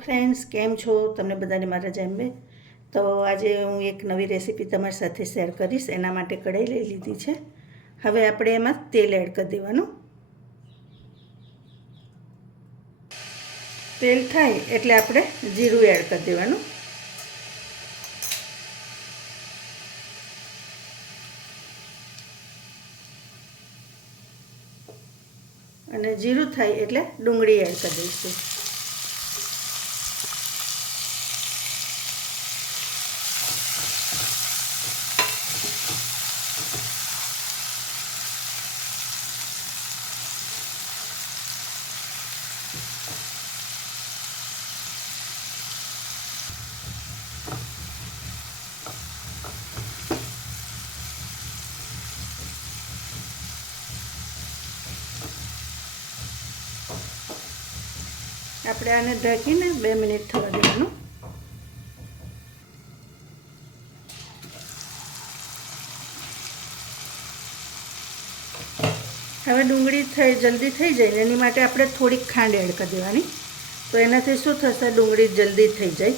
Friends કેમ છો? તમને બધાને મારા જન્મે તો આજે હું એક નવી રેસીપી તમારી સાથે શેર કરીશ. એના માટે કઢાઈ લઈ લીધી છે. હવે આપણે એમાં તેલ એડ કરી દેવાનું. તેલ થાય એટલે આપણે જીરું એડ કરી દેવાનું. અને જીરું થાય એટલે ડુંગળી એડ કરી દઈશું. આપણે આને ઢાંકીને બે મિનિટ થવા દેવાનું. હવે ડુંગળી થઈ, જલ્દી થઈ જાય એની માટે આપણે થોડીક ખાંડ એડ કરી દેવાની. તો એનાથી શું થશે? ડુંગળી જલ્દી થઈ જાય.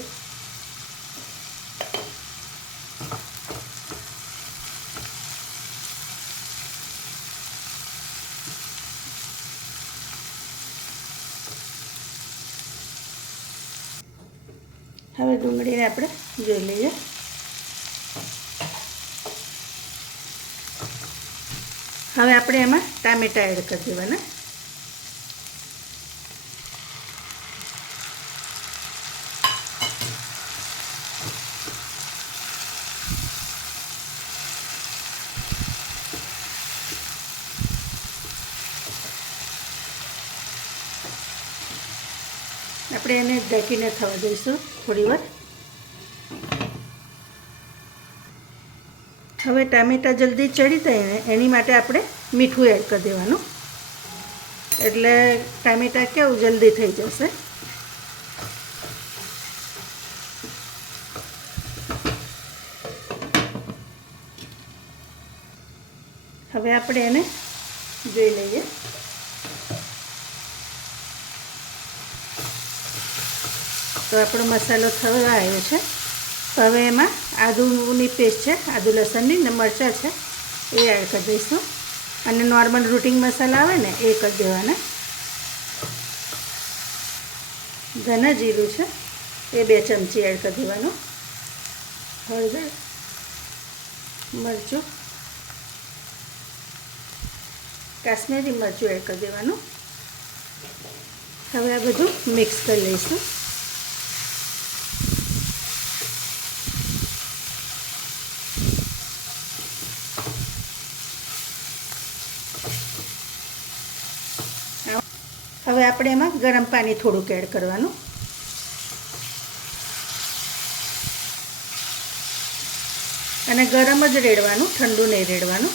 હવે ડુંગળીને આપણે જોઈ લઈએ. હવે આપણે એમાં ટામેટાં એડ કરી દેવાના. આપણે એને ઢાંકીને થવા દઈશું થોડીવાર હવે ટામેટાં જલ્દી ચડી જાય એની માટે આપણે મીઠું એડ કરી દેવાનું. એટલે ટામેટાં કેવું જલ્દી થઈ જશે. હવે આપણે એને જોઈ લઈએ. તો આપણો મસાલો થવા આવ્યો છે. તો હવે એમાં આદુની પેસ્ટ છે, આદુ લસણની ને મરચાં છે, એ એડ કરી દઈશું. અને નોર્મલ રૂટિંગ મસાલા આવે ને, એ કરી દેવાના. ધના જીરું છે, એ બે ચમચી એડ કરી દેવાનું. હળદર, મરચું, કાશ્મીરી મરચું એડ કરી દેવાનું. હવે આ બધું મિક્સ કરી લઈશું. હવે આપણે એમાં ગરમ પાણી થોડુંક એડ કરવાનું. અને ગરમ જ રેડવાનું, ઠંડુ નહીં રેડવાનું.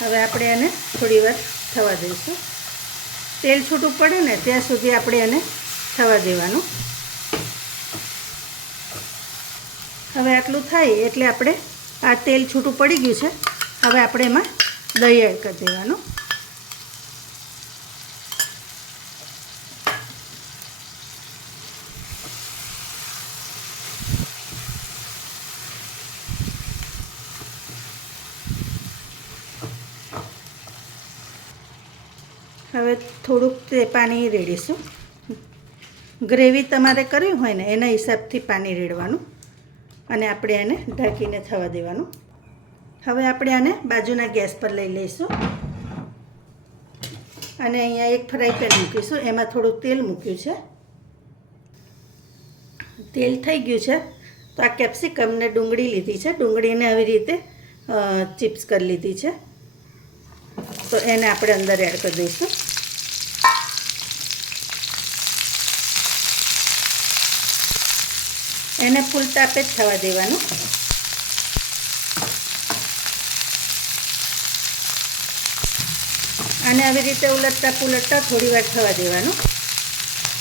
હવે આપણે એને થોડી વાર થવા દઈશું. તેલ છૂટું પડે ને ત્યાં સુધી આપણે એને થવા દેવાનું. હવે આટલું થાય એટલે આપણે આ તેલ છૂટું પડી ગયું છે. હવે આપણે એમાં દહીં એડ કરી દેવાનું. હવે થોડુંક તે પાણી રેડીશું. ગ્રેવી તમારે કરવી હોય ને, એના હિસાબથી પાણી રેડવાનું. અને આપણે એને ઢાંકીને થવા દેવાનું. હવે આપણે આને બાજુના ગેસ પર લઈ લઈશું. અને અહીંયા એક ફ્રાય પેન મૂકીશું. એમાં થોડું તેલ મૂક્યું છે. તેલ થઈ ગયું છે. તો આ કેપ્સિકમને ડુંગળી લીધી છે. ડુંગળીને આવી રીતે ચિપ્સ કરી લીધી છે. તો એને આપણે અંદર એડ કરી દઈશું. એને ફૂલ તાપે જ થવા દેવાનું. અને આવી રીતે ઉલટતા પુલટતા થોડી વાર થવા દેવાનું.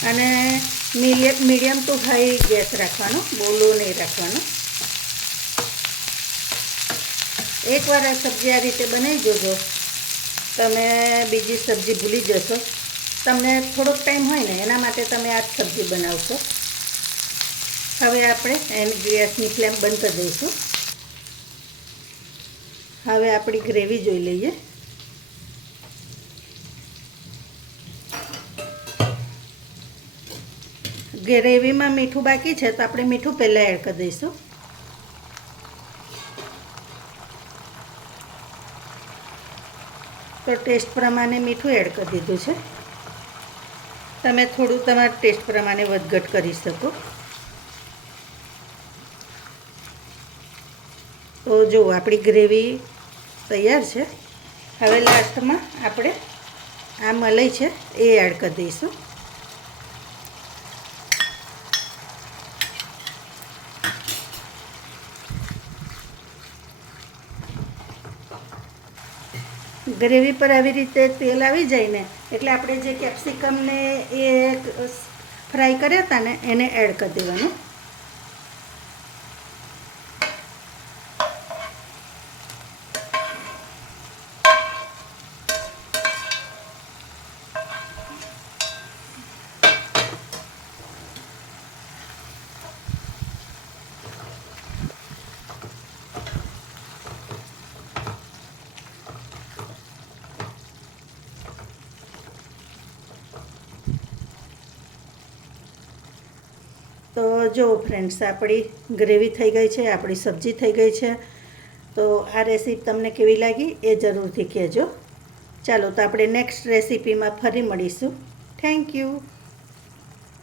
અને medium medium to high gas રાખવાનો, બહુ લો નહીં રાખવાનો. એકવાર આ સબ્જી આ રીતે બનાવી જોજો. તમે બીજી સબ્જી ભૂલી જશો. તમને થોડોક ટાઈમ હોય ને, એના માટે તમે આ જ સબ્જી બનાવશો. હવે આપણે એની ગેસની ફ્લેમ બંધ કરી દઈશું. હવે આપણી ગ્રેવી જોઈ લઈએ. ગ્રેવીમાં મીઠું બાકી છે, તો આપણે મીઠું પહેલાં એડ કરી દઈશું. તો ટેસ્ટ પ્રમાણે મીઠું એડ કરી દીધું છે. તમે થોડું તમારા ટેસ્ટ પ્રમાણે વધઘટ કરી શકો. તો જો, આપણી ગ્રેવી તૈયાર છે. હવે લાસ્ટમાં આપણે આ મલાઈ છે, એ એડ કરી દઈશું. ગ્રેવી પર આવી રીતે તેલ આવી જાય ને, એટલે આપણે જે કેપ્સિકમને એ ફ્રાય કર્યા હતા ને, એને એડ કરી દેવાનું. તો જો ફ્રેન્ડ્સ, આપણી ગ્રેવી થઈ ગઈ છે, આપણી સબ્જી થઈ ગઈ છે, તો આ રેસીપી તમને કેવી લાગી એ જરૂરથી કહેજો. ચાલો તો આપણે નેક્સ્ટ રેસીપીમાં ફરી મળીશું. Thank you.